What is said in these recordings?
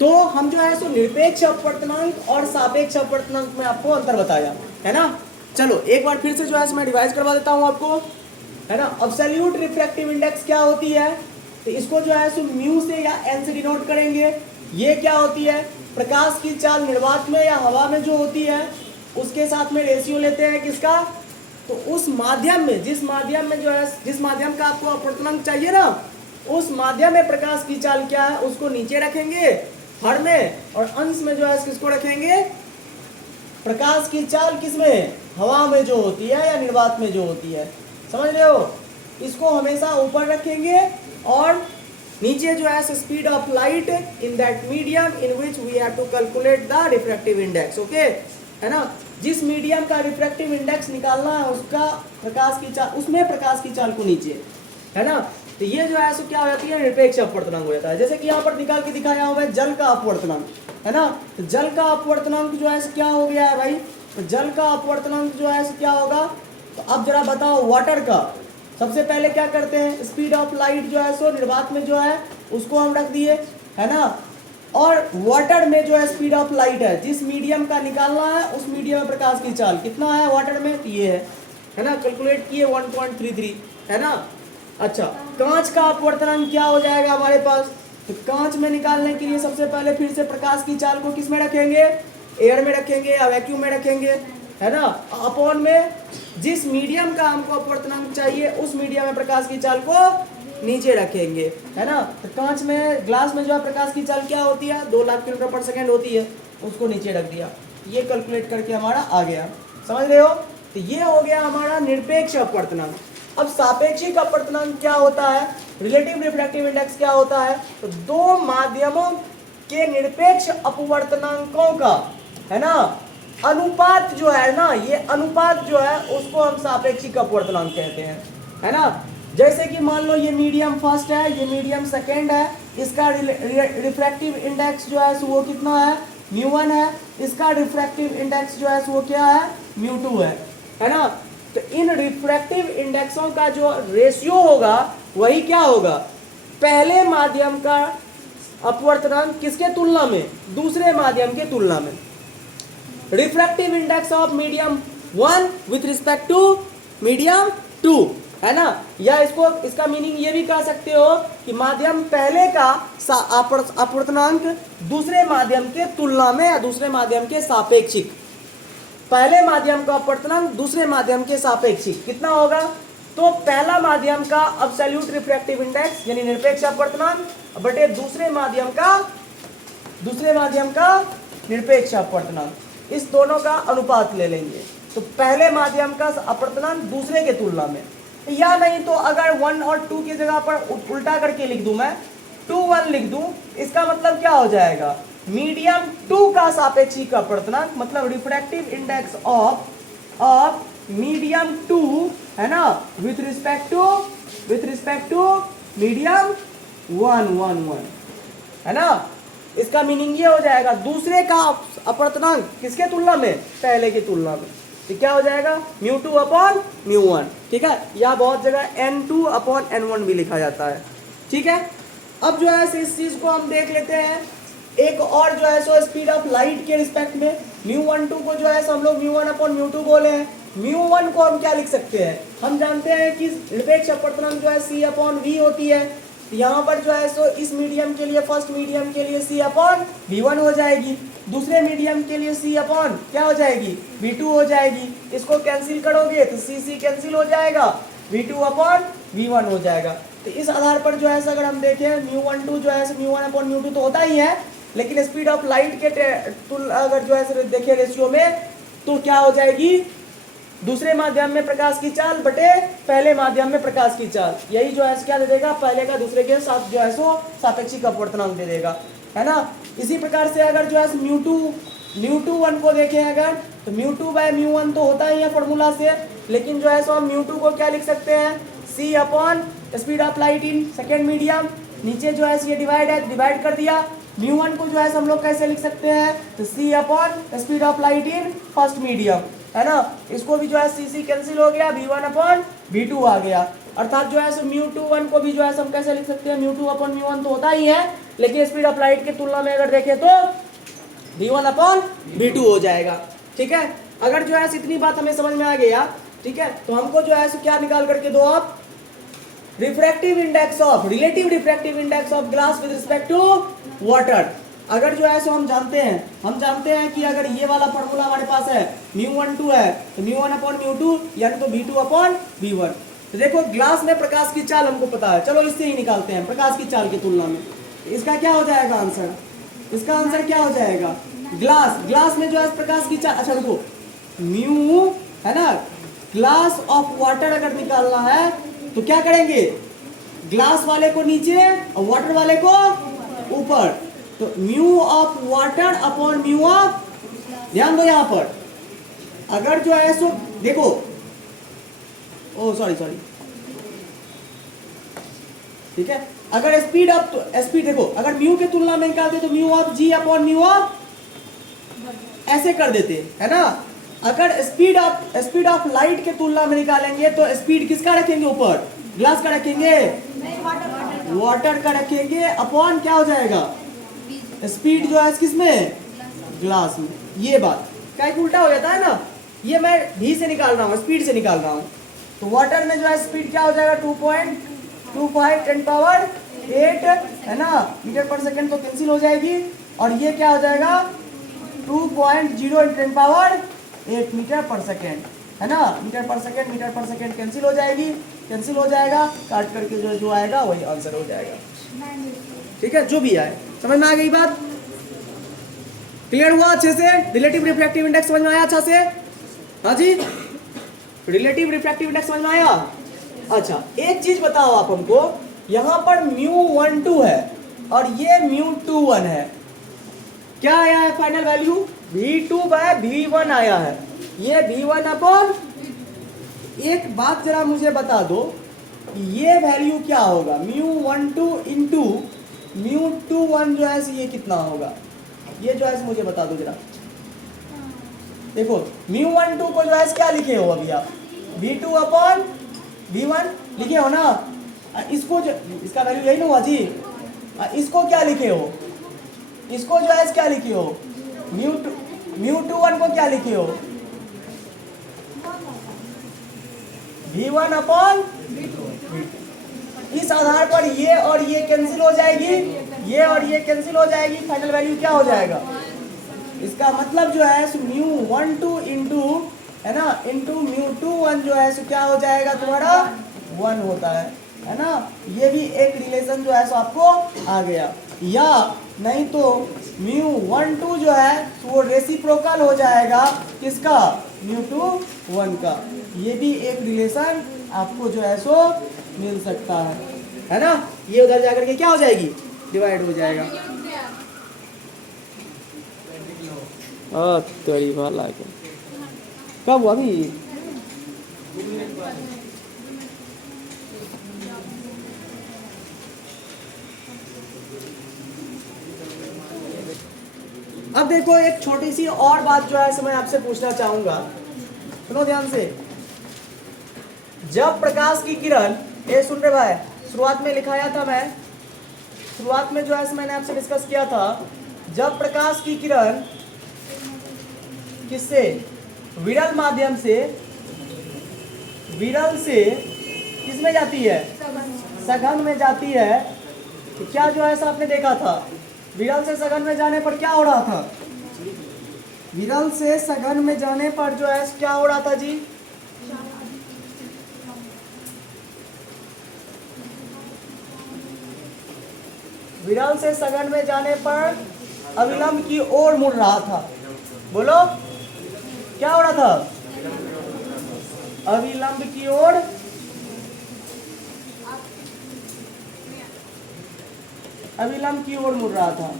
तो हम जो है सो निरपेक्ष अपवर्तनांक और सापेक्ष अपवर्तनांक में आपको अंतर बताया है ना। चलो एक बार फिर से जो है मैं रिवाइज करवा देता हूं आपको, है ना। एब्सोल्यूट रिफ्रैक्टिव इंडेक्स क्या होती है, तो इसको जो है सो म्यू से या एन से डिनोट करेंगे। ये क्या होती है, प्रकाश की चाल निर्वात में या हवा में जो होती है उसके साथ में रेशियो लेते हैं किसका, तो उस माध्यम में, जिस माध्यम में जो है, जिस माध्यम का आपको अपवर्तनांक चाहिए ना, उस माध्यम में प्रकाश की चाल क्या है उसको नीचे रखेंगे हर में, और अंश में जो है किसको रखेंगे, प्रकाश की चाल किसमें, हवा में जो होती है या निर्वात में जो होती है, समझ रहे हो। इसको हमेशा ऊपर रखेंगे और नीचे जो है speed of light in that medium in which we have to calculate the refractive index, okay, है ना। जिस मीडियम का रिफ्रैक्टिव इंडेक्स निकालना है उसका प्रकाश की चाल, उसमें प्रकाश की चाल को नीचे, है ना। तो ये जो है सो क्या हो जाती है, निरपेक्ष अपवर्तनांक हो जाता है। जैसे कि यहाँ पर निकाल के दिखाया हूं मैं जल का अपवर्तनांक, है ना। तो जल का अपवर्तनांक जो है क्या हो गया है भाई, तो जल का अपवर्तनांक जो है क्या होगा, तो अब जरा बताओ वाटर का। सबसे पहले क्या करते हैं, स्पीड ऑफ लाइट जो है सो निर्वात में जो है उसको हम रख दिए, है ना। और वाटर में जो है स्पीड ऑफ लाइट है, जिस मीडियम का निकालना है उस मीडियम में प्रकाश की चाल कितना है वाटर में, तो ये है ना, कैलकुलेट किए 1.33, है ना। अच्छा, कांच का अपवर्तनांक क्या हो जाएगा हमारे पास, तो कांच में निकालने के लिए सबसे पहले फिर से प्रकाश की चाल को किस में रखेंगे, एयर में रखेंगे या वैक्यूम में रखेंगे, है ना। अपॉन में जिस मीडियम का हमको अपवर्तनांक चाहिए उस मीडियम में प्रकाश की चाल को नीचे रखेंगे, है ना। तो कांच में, ग्लास में जो है प्रकाश की चाल क्या होती है, 2 लाख किलोमीटर पर सेकेंड होती है, उसको नीचे रख दिया, ये कैलकुलेट करके हमारा आ गया, समझ रहे हो। तो ये हो गया हमारा निरपेक्ष अपवर्तनांक। अब सापेक्षिक अपवर्तनांक क्या होता है, रिलेटिव रिफ्रैक्टिव इंडेक्स क्या होता है, तो दो माध्यमों के निरपेक्ष अपवर्तनांकों का, है ना, अनुपात जो है ना, ये अनुपात जो है उसको हम सापेक्षिक अपवर्तनांक कहते हैं, है ना। जैसे कि मान लो ये मीडियम फर्स्ट है, ये मीडियम सेकेंड है, इसका रिफ्रैक्टिव इंडेक्स जो है वो कितना है, μ1 है, इसका रिफ्रैक्टिव इंडेक्स जो है वो क्या है, μ2 है ना। तो इन रिफ्रैक्टिव इंडेक्सों का जो रेशियो होगा वही क्या होगा, पहले माध्यम का अपवर्तनांक किसके तुलना में, दूसरे माध्यम के तुलना में। Refractive index of medium 1 with respect to medium 2, है ना। या इसको, इसका मीनिंग ये भी कह सकते हो कि माध्यम पहले का अपवर्तनांक दूसरे माध्यम के तुलना में या दूसरे माध्यम के सापेक्षिक, पहले माध्यम का अपवर्तनांक दूसरे माध्यम के सापेक्षिक कितना होगा, तो पहला माध्यम का एब्सोल्यूट रिफ्रैक्टिव इंडेक्स यानी निरपेक्ष अपवर्तनांक बटे दूसरे माध्यम का निरपेक्ष अपवर्तनांक, इस दोनों का अनुपात ले लेंगे। तो पहले माध्यम का अपवर्तनांक दूसरे के तुलना में, या नहीं तो अगर 1 और 2 की जगह पर उल्टा करके लिख दूं मैं, 2 1 लिख दूं, इसका मतलब क्या हो जाएगा, मीडियम 2 का सापेक्षिक अपवर्तनांक, मतलब रिफ्रैक्टिव इंडेक्स ऑफ मीडियम 2, है ना, विथ रिस्पेक्ट टू मीडियम 1 है ना। इसका मीनिंग ये हो जाएगा दूसरे का अपवर्तनांक किसके तुलना में, पहले की तुलना में, तो क्या हो जाएगा μ2 अपॉन μ1, ठीक है। या बहुत जगह n2 अपॉन n1 भी लिखा जाता है, ठीक है। अब जो है इस चीज को हम देख लेते हैं एक और जो है सो स्पीड ऑफ लाइट के रिस्पेक्ट में, μ12 को जो है हम लोग μ1 अपॉन μ2 बोले हैं। μ1 को हम क्या लिख सकते हैं, हम जानते हैं कि निरपेक्ष अपवर्तनांक जो है c अपॉन v होती है, तो यहाँ पर जो है सो इस मीडियम के लिए, फर्स्ट मीडियम के लिए c अपॉन v1 हो जाएगी, दूसरे मीडियम के लिए c अपॉन क्या हो जाएगी, v2 हो जाएगी। इसको कैंसिल करोगे तो c कैंसिल हो जाएगा, v2 अपॉन v1 हो जाएगा। तो इस आधार पर जो है अगर हम देखें μ12 जो है μ1 अपॉन μ2 तो होता ही है, लेकिन स्पीड ऑफ लाइट के अगर जो है देखें रेशियो में, तो क्या हो जाएगी, दूसरे माध्यम में प्रकाश की चाल बटे पहले माध्यम में प्रकाश की चाल, यही जो है क्या दे देगा, पहले का दूसरे के साथ जो है सो सापेक्षिक अपवर्तनांक दे देगा, है ना। इसी प्रकार से अगर जो है μ21 को देखें अगर, तो μ2 बाय μ1 तो होता ही है फॉर्मूला से, लेकिन जो है सो हम μ2 को क्या लिख सकते हैं, c upon speed of light in second medium, नीचे जो है ये डिवाइड है, डिवाइड कर दिया। μ1 को जो है हम लोग कैसे लिख सकते हैं, तो c upon speed of light in first medium, है ना। इसको भी जो है c कैंसिल हो गया, v1 अपॉन v2 आ गया, अर्थात जो है μ21 को भी जो है हम कैसे लिख सकते हैं, μ2 अपॉन μ1 तो होता ही है, लेकिन स्पीड ऑफ लाइट की तुलना में अगर देखें तो v1 अपॉन v2 हो जाएगा। ठीक है, अगर जो है इतनी बात हमें समझ में आ गया, ठीक है, तो हमको जो है क्या निकाल करके दो आप, refractive index of, relative refractive index of glass with respect to water. अगर जो है हम जानते हैं कि अगर ये वाला फॉर्मूला हमारे पास है μ12 है तो μ1 अपॉन μ2 यानी तो v2 अपॉन v1। तो देखो ग्लास में प्रकाश की चाल हमको पता है, चलो इससे ही निकालते हैं प्रकाश की चाल की तुलना में। इसका क्या हो जाएगा आंसर, इसका आंसर क्या हो जाएगा, ग्लास में जो है प्रकाश की चाल, अच्छा रुको, म्यू है ना, ग्लास ऑफ वाटर अगर निकालना है तो क्या करेंगे, ग्लास वाले को नीचे और वाटर वाले को ऊपर, तो mu of water upon mu of, ध्यान दो यहां पर, अगर जो है सो देखो, ओ सॉरी ठीक है, अगर स्पीड देखो, अगर म्यू की तुलना में निकालते तो mu of G upon mu of ऐसे कर देते है ना। अगर स्पीड ऑफ लाइट के तुलना में निकालेंगे तो स्पीड किसका रखेंगे ऊपर, ग्लास का रखेंगे, वाटर का रखेंगे, अपॉन क्या हो जाएगा, स्पीड जो है किसमें, ग्लास में। ये बात क्या उल्टा हो जाता है ना, ये मैं भी से निकाल रहा हूँ, स्पीड से निकाल रहा हूँ, तो वाटर में जो है स्पीड क्या हो जाएगा 2.25 10 पावर 8 है ना मीटर पर सेकेंड, तो कैंसिल हो जाएगी, और ये क्या हो जाएगा 2.0 10 पावर 8 मीटर पर सेकेंड है ना, मीटर पर सेकेंड कैंसिल हो जाएगा, काट करके जो आएगा वही आंसर हो जाएगा। ठीक है, जो भी आए, समझ में आ गई बात, क्लियर हुआ अच्छे से, रिलेटिव रिफ्रैक्टिव इंडेक्स समझ में आया अच्छा से, हाँ जी, रिलेटिव रिफ्रैक्टिव इंडेक्स समझ में आया। अच्छा एक चीज बताओ आप हमको, यहाँ पर μ12 है और ये μ21 है, क्या आया है फाइनल वैल्यू, v2/v1 आया है, ये v1 अपॉन, एक बात जरा मुझे बता दो, ये वैल्यू क्या होगा, μ12 इंटू μ21 जो है ये कितना होगा, ये जो है मुझे बता दो जरा। देखो μ12 को जो है क्या लिखे हो अभी आप, v2 अपॉन v1 लिखे हो ना, इसको जो, इसका वैल्यू यही ना हुआ जी, इसको क्या लिखे हो, इसको जो है क्या लिखे हो, μ21 को क्या लिखे हो, v1 अपॉन, इस आधार पर ये और ये कैंसिल हो जाएगी, ये और ये कैंसिल हो जाएगी, फाइनल वैल्यू क्या हो जाएगा, इसका मतलब जो है μ12 इंटू है ना इंटू μ21 जो है क्या हो जाएगा तुम्हारा 1 होता है ना, ये भी एक रिलेशन जो है सो आपको आ गया, या नहीं तो μ12 जो है वो रेसिप्रोकल हो जाएगा किसका, μ21 का, ये भी एक रिलेशन आपको जो है सो मिल सकता है ना, ये उधर जाकर के क्या हो जाएगी, डिवाइड हो जाएगा। तेरी वाला कब हुआ अभी, अब देखो एक छोटी सी और बात जो है मैं आपसे पूछना चाहूंगा, सुनो ध्यान से, जब प्रकाश की किरण, ये सुन रहे भाई, शुरुआत में लिखाया था मैं, शुरुआत में जो है मैंने आपसे डिस्कस किया था, जब प्रकाश की किरण किससे, विरल माध्यम से, विरल से किसमें जाती है, सघन में जाती है, तो क्या जो है आपने देखा था, विरल से सघन में जाने पर क्या हो रहा था, विरल से सघन में जाने पर जो है क्या हो रहा था जी, विरल से सघन में जाने पर अविलंब की ओर मुड़ रहा था, बोलो क्या हो रहा था, अविलंब की ओर, अविलंब की ओर मुड़ रहा था,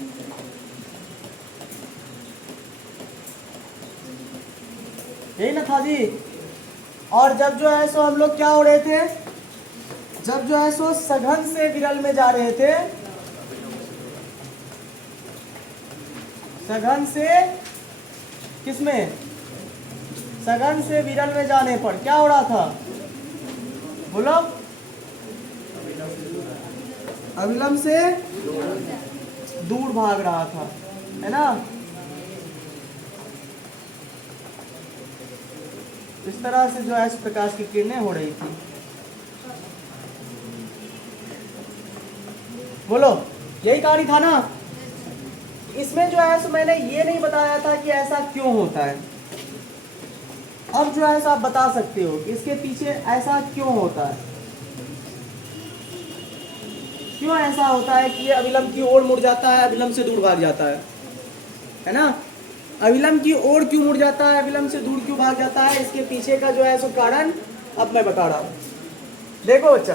यही ना था जी। और जब जो है सो हम लोग क्या हो रहे थे, जब जो है सो सघन से विरल में जा रहे थे, सघन से किसमें, सघन से विरल में जाने पर क्या हो रहा था, बोलो, अविलंब से दूर भाग रहा था, है ना। इस तरह से जो है प्रकाश की किरणें हो रही थी। बोलो, यही कहानी था ना। इसमें जो है मैंने ये नहीं बताया था कि ऐसा क्यों होता है। अब जो है आप बता सकते हो कि इसके पीछे ऐसा क्यों होता है, क्यों ऐसा होता है कि ये अविलंब की ओर मुड़ जाता है, अविलंब से दूर भाग जाता है ना। अविलंब की ओर क्यों मुड़ जाता है, अविलंब से दूर क्यों भाग जाता है, इसके पीछे का जो है सो कारण अब मैं बता रहा हूं। देखो बच्चा,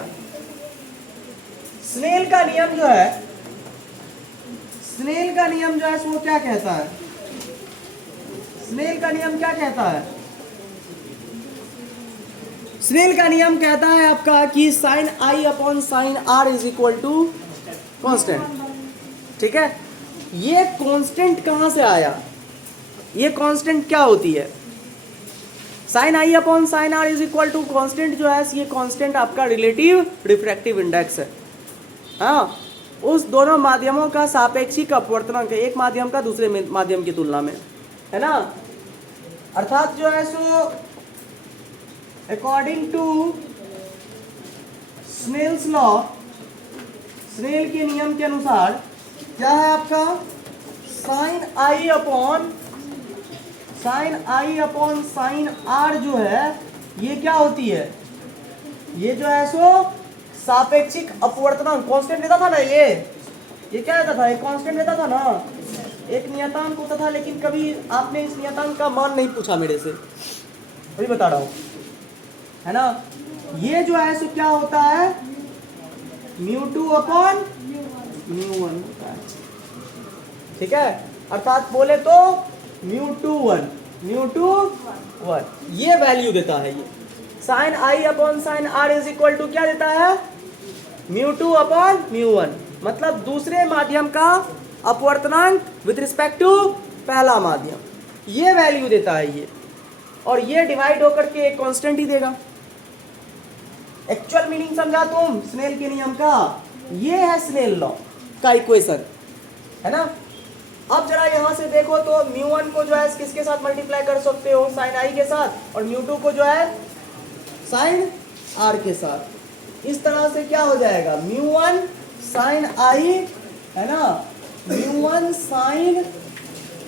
स्नेल का नियम जो है, स्नेल का नियम जो है वो क्या कहता है, स्नेल का नियम क्या कहता है, स्नेल का नियम कहता है आपका कि sine I upon sine R is equal to constant. ठीक है, ये कांस्टेंट कहां से आया, ये कांस्टेंट क्या होती है, sine I upon sine R is equal to constant जो है ये कांस्टेंट आपका रिलेटिव रिफ्रैक्टिव इंडेक्स है। हाँ, उस दोनों माध्यमों का सापेक्षिक अपवर्तनांक, एक माध्यम का दूसरे माध्यम की तुलना में, है ना। अर्थात जो है so according to Snell's law, Snell के नियम के अनुसार क्या है आपका, sine I upon sine R जो है ये क्या होती है, ये जो है सो सापेक्षिक अपवर्तनांक कांस्टेंट देता था ना, ये क्या देता था, एक कांस्टेंट देता था ना, एक नियतांक होता था। लेकिन कभी आपने इस नियतांक का मान नहीं पूछा मेरे से, अभी बता रहा हूं, है ना। ये जो है सो क्या होता है, μ2 अपॉन μ1 होता है। ठीक है, अर्थात बोले तो μ2 1 ये वैल्यू देता है। ये sine I upon sine R is equal to क्या देता है, μ2 अपॉन μ1, मतलब दूसरे माध्यम का अपवर्तनांक विद रिस्पेक्ट टू पहला माध्यम, ये वैल्यू देता है ये, और ये डिवाइड होकर के एक कांस्टेंट ही देगा। एक्चुअल मीनिंग समझा तुम स्नेल के नियम का, ये है स्नेल लॉ का इक्वेशन, है ना। अब जरा यहां से देखो तो μ1 को जो है किसके साथ मल्टीप्लाई कर सकते हो, साइन आई के साथ, और μ2 को जो है साइन आर के साथ। इस तरह से क्या हो जाएगा, μ1 साइन आई, है ना, μ1 sine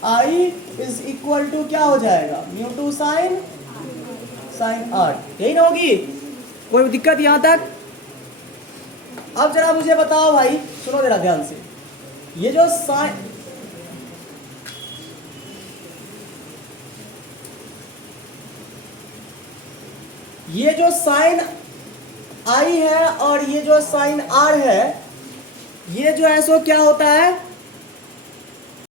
i is equal to क्या हो जाएगा, μ2 साइन आर। यही ना होगी, कोई दिक्कत यहां तक। अब जरा मुझे बताओ भाई, सुनो जरा ध्यान से, ये जो साइन, ये जो साइन आई है और ये जो साइन आर है, ये जो है सो क्या होता है,